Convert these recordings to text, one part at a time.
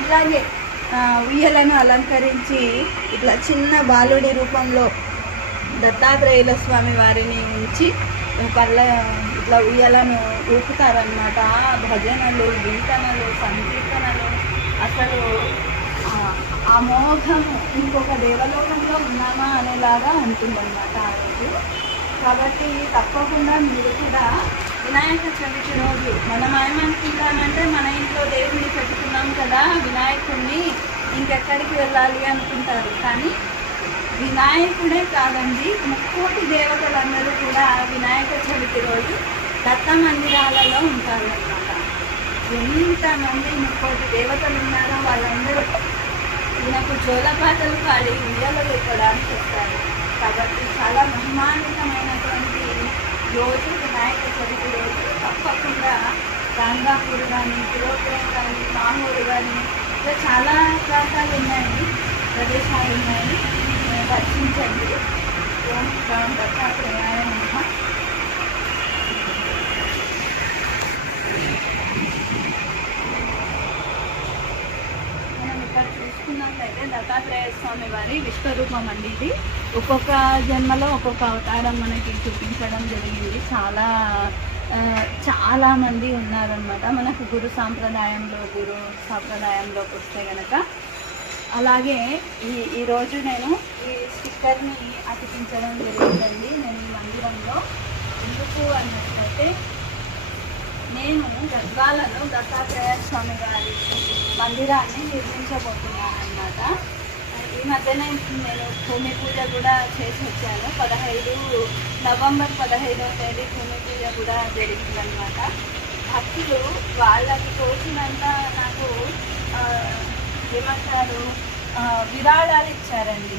ఇట్లాగే ఉయ్యలను అలంకరించి ఇట్లా చిన్న బాలుడి రూపంలో దత్తాత్రేయుల స్వామి వారిని ఉంచి పళ్ళ ఇట్లా ఉయ్యలను ఊపుతారనమాట. భజనలు, కీర్తనలు, సంకీర్తనలు, అసలు అమోఘము, ఇంకొక దేవలోకంలో ఉన్నామా అనేలాగా ఉంటుందన్నమాట ఆ రోజు. కాబట్టి తప్పకుండా మీరు కూడా వినాయక చవితి రోజు మనం ఏమనుకుంటామంటే మన ఇంట్లో దేవుడిని పెట్టుకున్నాం కదా వినాయకుడిని, ఇంకెక్కడికి వెళ్ళాలి అనుకుంటారు. కానీ వినాయకుడే కాదండి, ముక్కోటి దేవతలందరూ కూడా వినాయక చవితి రోజు దత్త మందిరాలలో ఉంటారన్నమాట. ఎంతమంది ముక్కోటి దేవతలు ఉన్నారో వాళ్ళందరూ ఈయనకు జోలపాటలు పాడి ఉయ్యాలలో ఎక్కడానికి వస్తారు. కాబట్టి చాలా మహిమాన్వితమైనటువంటి రోజు వినాయక చవితి రోజు. తప్పకుండా గాంధాపూర్ కానీ, పురోపురం కానీ, మామూలు కానీ ఇలా చాలా ప్రాంతాలు ఉన్నాయి, ప్రదేశాలు ఉన్నాయి. దర్శించండి. ఓం శ్రీ దత్తాత్రేయాయ నమః. మనం ఇక్కడ చూసుకున్నట్లయితే దత్తాత్రేయ స్వామి వారి విశ్వరూపం అండి ఇది. ఒక్కొక్క జన్మలో ఒక్కొక్క అవతారం మనకి చూపించడం జరిగింది. చాలామంది ఉన్నారనమాట మనకు గురు సాంప్రదాయంలోకి వస్తే కనుక. అలాగే ఈరోజు నేను ఈ స్టిక్కర్ని అతికించడం జరిగిందండి నేను ఈ మందిరంలో. ఎందుకు అన్నట్లయితే నేను గద్వాలలో దత్తాత్రేయ స్వామి గారి మందిరాన్ని నిర్మించబోతున్నాను అన్నమాట. ఈ మధ్యనే నేను భూమి పూజ కూడా చేసి వచ్చాను. నవంబర్ 15వ తేదీ భూమి పూజ కూడా జరిగిందనమాట. భక్తులు వాళ్ళకి తోచినంత నాకు ఏమంటారు విరాళాలు ఇచ్చారండి.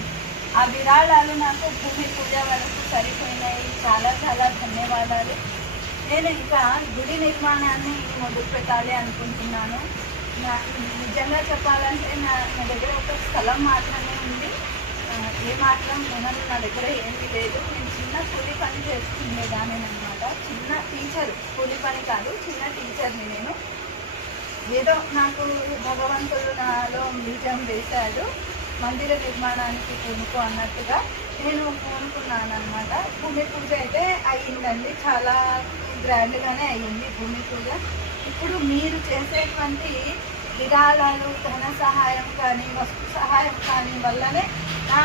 ఆ విరాళాలు నాకు భూమి పూజ వరకు సరిపోయినాయి. చాలా చాలా ధన్యవాదాలు. నేను ఇంకా గుడి నిర్మాణాన్ని మొదలు పెట్టాలి అనుకుంటున్నాను. నిజంగా చెప్పాలంటే నా దగ్గర ఒక స్థలం మాత్రమే ఉంది. ఏమాత్రం నా దగ్గర ఏమీ లేదు. నేను చిన్న కూలి పని చేసుకునేదాన్ని అనమాట. చిన్న టీచర్, కూలి పని కాదు, చిన్న టీచర్ని నేను. ఏదో నాకు భగవంతుడు నాలో బీజం వేశాడు, మందిర నిర్మాణానికి పూనుకో అన్నట్టుగా నేను పూనుకున్నాను అనమాట. భూమి పూజ అయితే అయ్యిందండి, చాలా గ్రాండ్గానే అయ్యింది భూమి పూజ. ఇప్పుడు మీరు చేసేటువంటి విరాళాలు, ధన సహాయం కానీ, వస్తు సహాయం కానీ వల్లనే నా